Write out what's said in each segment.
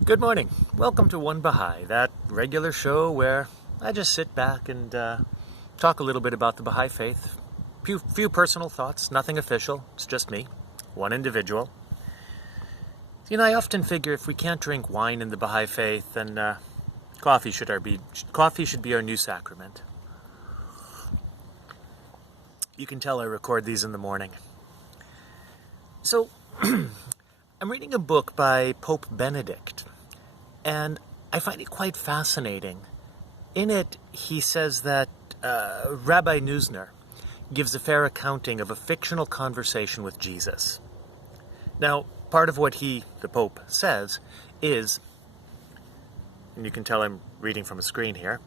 Good morning. Welcome to One Baha'i, that regular show where I just sit back and talk a little bit about the Baha'i faith. Few personal thoughts, nothing official. It's just me, one individual. I often figure if we can't drink wine in the Baha'i faith, then coffee should be our new sacrament. You can tell I record these in the morning. So, I'm reading a book by Pope Benedict, and I find it quite fascinating. In it, he says that Rabbi Neusner gives a fair accounting of a fictional conversation with Jesus. Now, part of what the Pope, says is, and you can tell I'm reading from a screen here,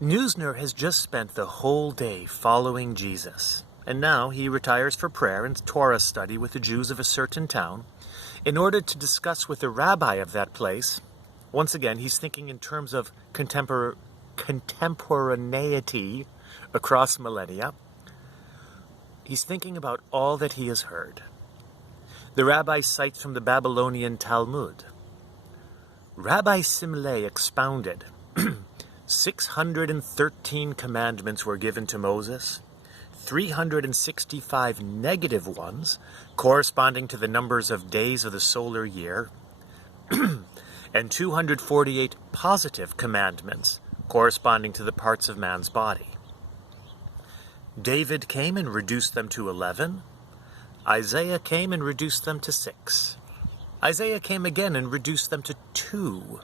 Neusner has just spent the whole day following Jesus, and now he retires for prayer and Torah study with the Jews of a certain town in order to discuss with the rabbi of that place. Once again, he's thinking in terms of contemporaneity across millennia. He's thinking about all that he has heard. The rabbi cites from the Babylonian Talmud. Rabbi Simlei expounded 613 commandments were given to Moses, 365 negative ones, corresponding to the numbers of days of the solar year, and 248 positive commandments, corresponding to the parts of man's body. David came and reduced them to 11. Isaiah came and reduced them to 6. Isaiah came again and reduced them to 2.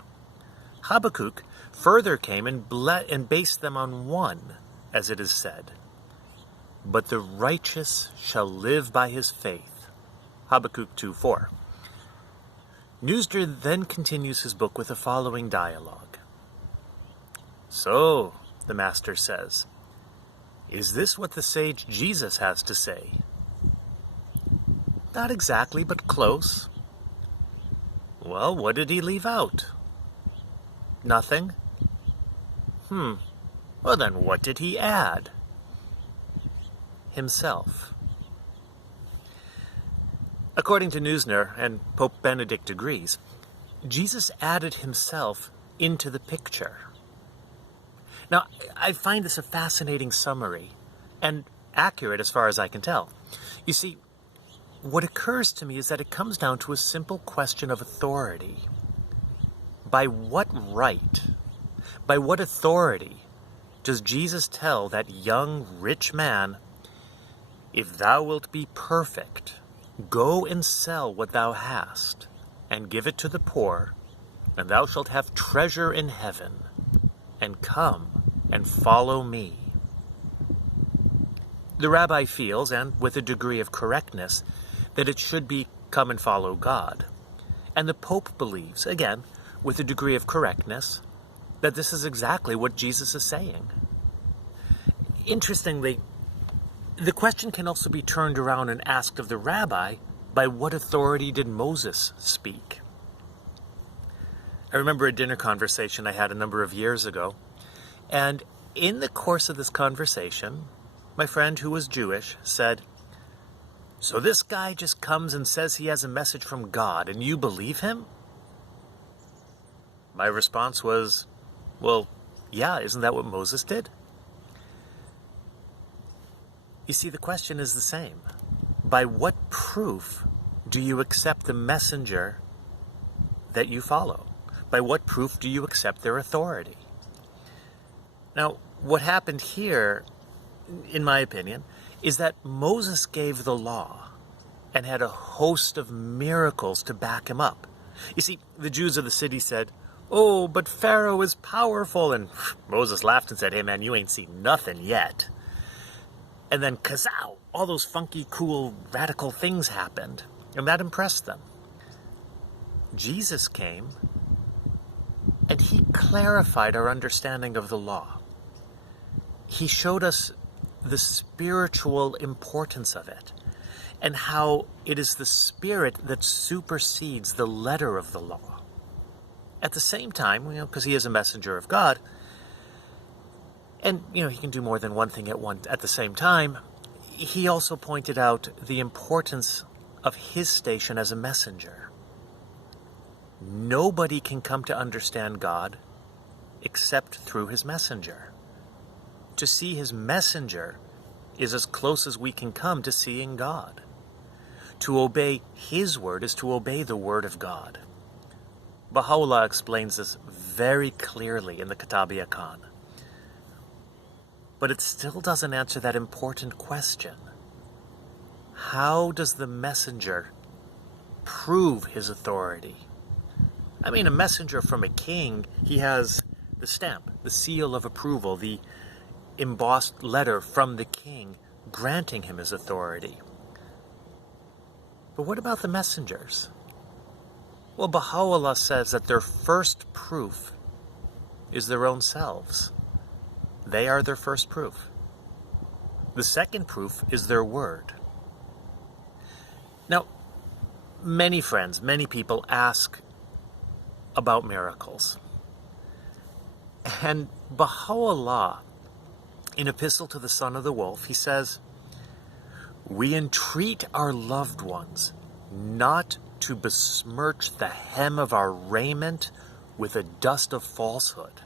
Habakkuk further came and based them on 1, as it is said, "But the righteous shall live by his faith." Habakkuk 2:4. Neusner then continues his book with the following dialogue. "So," the master says, "is this what the sage Jesus has to say?" "Not exactly, but close." "Well, what did he leave out?" "Nothing." Well then, what did he add?" "Himself." According to Neusner, and Pope Benedict agrees, Jesus added himself into the picture. Now, I find this a fascinating summary, and accurate as far as I can tell. You see, what occurs to me is that it comes down to a simple question of authority. By what right, by what authority does Jesus tell that young rich man, "If thou wilt be perfect, go and sell what thou hast, and give it to the poor, and thou shalt have treasure in heaven, and come and follow me"? The rabbi feels, and with a degree of correctness, that it should be "come and follow God." And the Pope believes, again, with a degree of correctness, that this is exactly what Jesus is saying. Interestingly, the question can also be turned around and asked of the rabbi, by what authority did Moses speak? I remember a dinner conversation I had a number of years ago, and in the course of this conversation, my friend who was Jewish said, "So this guy just comes and says he has a message from God, and you believe him?" My response was, "Well, yeah, isn't that what Moses did?" You see, the question is the same. By what proof do you accept the messenger that you follow? By what proof do you accept their authority? Now, what happened here, in my opinion, is that Moses gave the law and had a host of miracles to back him up. You see, the Jews of the city said, "Oh, but Pharaoh is powerful." And Moses laughed and said, "Hey man, you ain't seen nothing yet." And then, kazow, all those funky, cool, radical things happened. And that impressed them. Jesus came, and he clarified our understanding of the law. He showed us the spiritual importance of it, and how it is the spirit that supersedes the letter of the law. At the same time, because he is a messenger of God, and he can do more than one thing at the same time, he also pointed out the importance of his station as a messenger. nobody can come to understand God except through his messenger. To see his messenger is as close as we can come to seeing God. To obey his word is to obey the word of God. Baha'u'llah explains this very clearly in the Kitab-i Khan. But it still doesn't answer that important question. How does the messenger prove his authority? I mean, a messenger from a king, he has the stamp, the seal of approval, the embossed letter from the king granting him his authority. But what about the messengers? Well, Baha'u'llah says that their first proof is their own selves. They are their first proof. The second proof is their word. Now, many friends, many people ask about miracles. And Baha'u'llah, in Epistle to the Son of the Wolf, he says, "We entreat our loved ones not to besmirch the hem of our raiment with a dust of falsehood,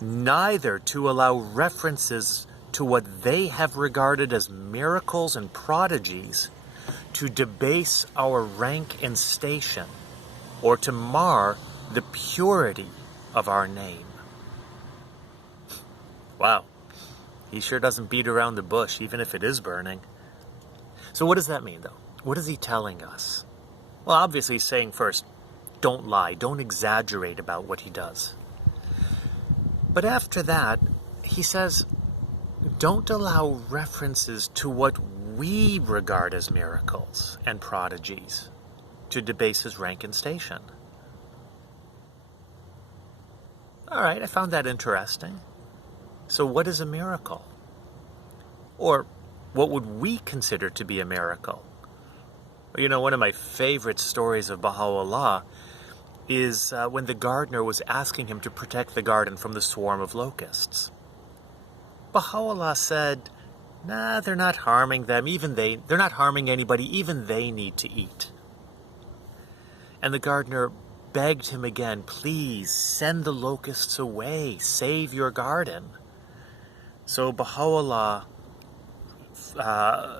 neither to allow references to what they have regarded as miracles and prodigies to debase our rank and station, or to mar the purity of our name." Wow, he sure doesn't beat around the bush, even if it is burning. So what does that mean, though? What is he telling us? Well, obviously he's saying first, don't lie, don't exaggerate about what he does. But after that, he says, don't allow references to what we regard as miracles and prodigies to debase his rank and station. All right, I found that interesting. So what is a miracle? Or what would we consider to be a miracle? You know, one of my favorite stories of Baha'u'llah is when the gardener was asking him to protect the garden from the swarm of locusts. Baha'u'llah said, nah, they're not harming them. They're not harming anybody. Even they need to eat. And the gardener begged him again, please send the locusts away. Save your garden. So Baha'u'llah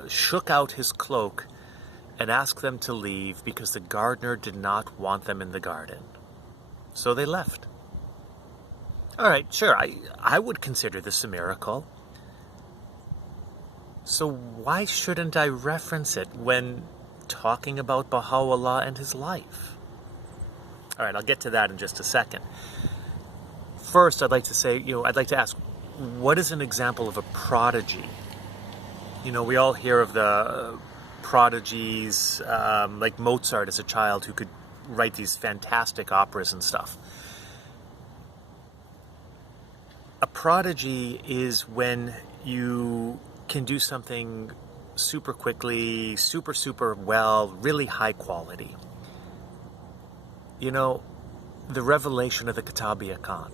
shook out his cloak and asked them to leave because the gardener did not want them in the garden. So they left. All right, sure, I would consider this a miracle. So why shouldn't I reference it when talking about Baha'u'llah and his life? All right, I'll get to that in just a second. First, I'd like to ask, what is an example of a prodigy? You know, we all hear of the prodigies, like Mozart as a child who could write these fantastic operas and stuff. A prodigy is when you can do something super quickly, super well, really high quality. You know, the revelation of the Kitab-i Khan,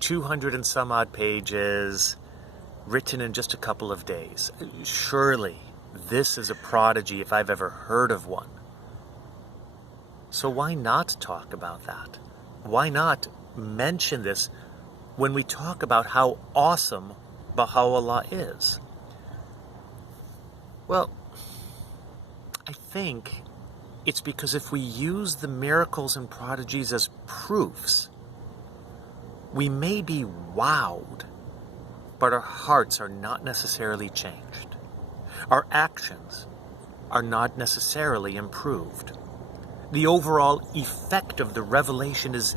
200 and some odd pages, written in just a couple of days. Surely this is a prodigy if I've ever heard of one. So why not talk about that? Why not mention this when we talk about how awesome Baha'u'llah is? Well, I think it's because if we use the miracles and prodigies as proofs, we may be wowed, but our hearts are not necessarily changed. Our actions are not necessarily improved. The overall effect of the revelation is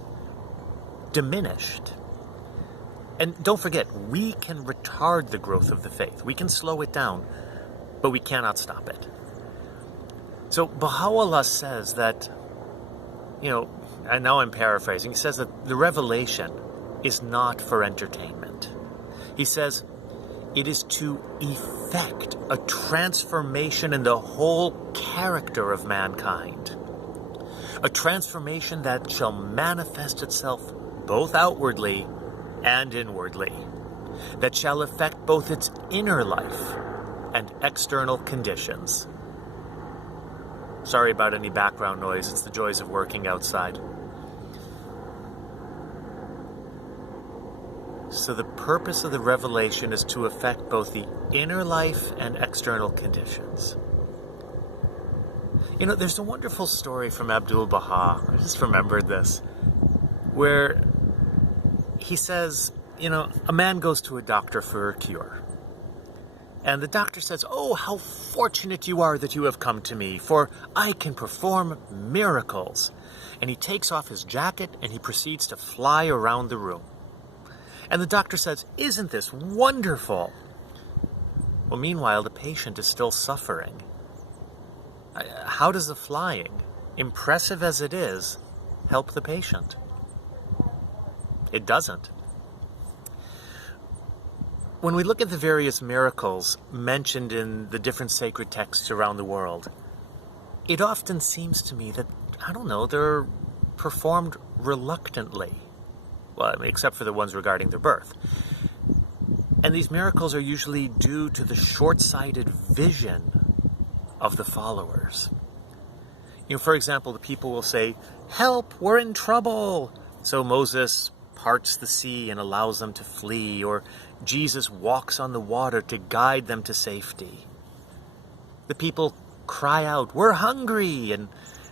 diminished. And don't forget, we can retard the growth of the faith. We can slow it down, but we cannot stop it. So Baha'u'llah says that, you know, and now I'm paraphrasing, he says that the revelation is not for entertainment. He says it is to effect a transformation in the whole character of mankind. A transformation that shall manifest itself both outwardly and inwardly, that shall affect both its inner life and external conditions. Sorry about any background noise. It's the joys of working outside. So the purpose of the revelation is to affect both the inner life and external conditions. You know, there's a wonderful story from Abdul-Baha, I just remembered this, where he says, you know, a man goes to a doctor for a cure. And the doctor says, "Oh, how fortunate you are that you have come to me, for I can perform miracles." And he takes off his jacket and he proceeds to fly around the room. And the doctor says, "Isn't this wonderful?" Well, meanwhile, the patient is still suffering. How does the flying, impressive as it is, help the patient? It doesn't. When we look at the various miracles mentioned in the different sacred texts around the world, it often seems to me that, I don't know, they're performed reluctantly. Well, I mean, except for the ones regarding their birth. And these miracles are usually due to the short-sighted vision of the followers. You know, for example, the people will say, "Help, we're in trouble." So Moses parts the sea and allows them to flee, or Jesus walks on the water to guide them to safety. The people cry out, "We're hungry," and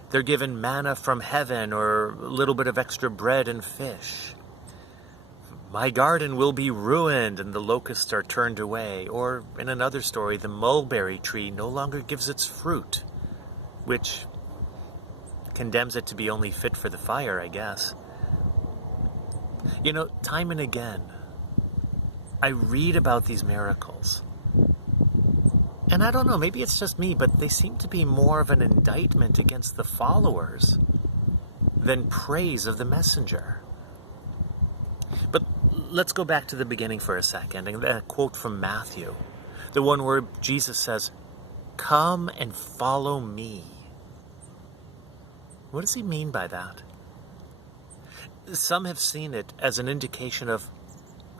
they're given manna from heaven or a little bit of extra bread and fish. "My garden will be ruined," and the locusts are turned away. Or in another story, the mulberry tree no longer gives its fruit, which condemns it to be only fit for the fire, I guess. You know, time and again, I read about these miracles. And I don't know, maybe it's just me, but they seem to be more of an indictment against the followers than praise of the messenger. But let's go back to the beginning for a second, and a quote from Matthew, the one where Jesus says, "Come and follow me." What does he mean by that? Some have seen it as an indication of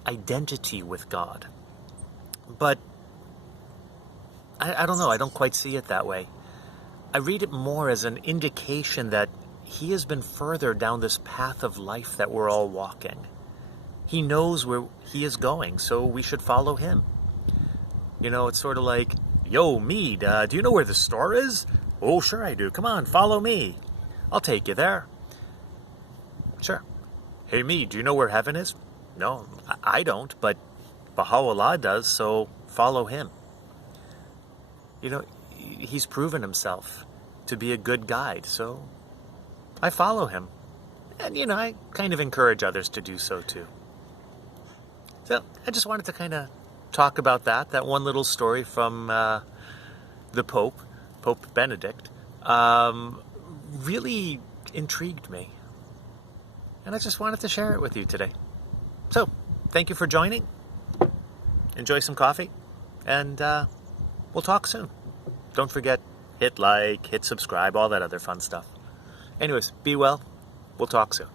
identity with God. But I don't know, I don't quite see it that way. I read it more as an indication that he has been further down this path of life that we're all walking. He knows where he is going, so we should follow him. You know, it's sort of like, "Yo, Mead, do you know where the store is?" "Oh, sure I do. Come on, follow me. I'll take you there." "Sure." "Hey, Mead, do you know where heaven is?" "No, I don't, but Baha'u'llah does, so follow him." You know, he's proven himself to be a good guide, so I follow him. And, you know, I kind of encourage others to do so too. So I just wanted to kind of talk about that one little story from the Pope Benedict, really intrigued me. And I just wanted to share it with you today. So, thank you for joining. Enjoy some coffee, and we'll talk soon. Don't forget, hit like, hit subscribe, all that other fun stuff. Anyways, be well. We'll talk soon.